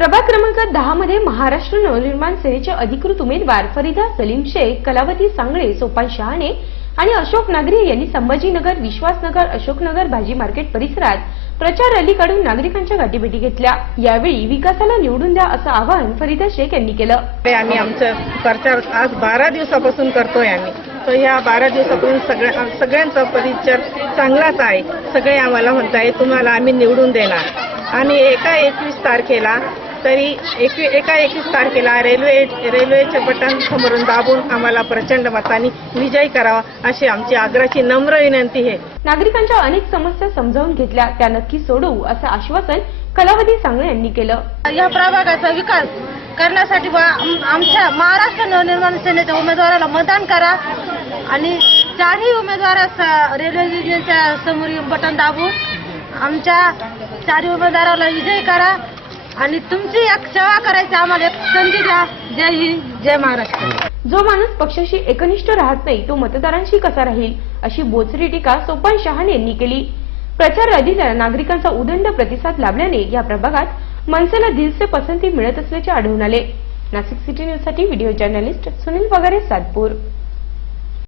प्रभाग क्रमांक दहा मध्ये महाराष्ट्र नवनिर्माण सेनेचे अधिकृत उमेदवार फरीदा सलीम शेख कलावती सांगळे सोपान शहाणे आणि अशोक नागरी यांनी संभाजीनगर विश्वासनगर अशोकनगर भाजी मार्केट परिसरात प्रचार रॅली काढून नागरिकांच्या गाठीभेटी घेतल्या. यावेळी विकासाला निवडून द्या असं आवाहन फरीदा शेख यांनी केलं. आम्ही आमचं प्रचार आज बारा दिवसापासून करतोय आम्ही. तर ह्या बारा दिवसापासून सगळ्या सगळ्यांचा परिचर चांगलाच आहे. सगळे आम्हाला म्हणताय तुम्हाला आम्ही निवडून देणार. आणि एका एकवीस तारखेला तरी एकवी एका एकवीस तारखेला रेल्वे रेल्वेचे बटन समोरून दाबून आम्हाला प्रचंड मतांनी विजयी करावा अशी आमची आग्रहाची नम्र विनंती आहे. नागरिकांच्या अनेक समस्या समजावून घेतल्या त्या नक्की सोडवू असं आश्वासन कलावती सांगळे यांनी केलं. या प्रभागाचा विकास करण्यासाठी आमच्या महाराष्ट्र नवनिर्माण सेनेच्या उमेदवाराला मतदान करा आणि चारही उमेदवारास रेल्वे योजनेच्या समोर बटन दाबून आमच्या चारही उमेदवाराला विजयी करा. आणि तुमची एक सेवा करायची आम्हाला एक संधी द्या. जय हिंद जय महाराष्ट्र. जो माणूस पक्षाशी एकनिष्ठ राहत नाही तो मतदारांशी कसा राहील? अशी बोचरी टीका सोपान शहाने यांनी केली. प्रचार रॅलीला नागरिकांचा उदंड प्रतिसाद लाभल्याने या प्रभागात मनसेला दिलसे पसंती मिळत असल्याचे आढळून आले. नाशिक सिटी न्यूजसाठी व्हिडिओ जर्नलिस्ट सुनील वगैरे सातपूर.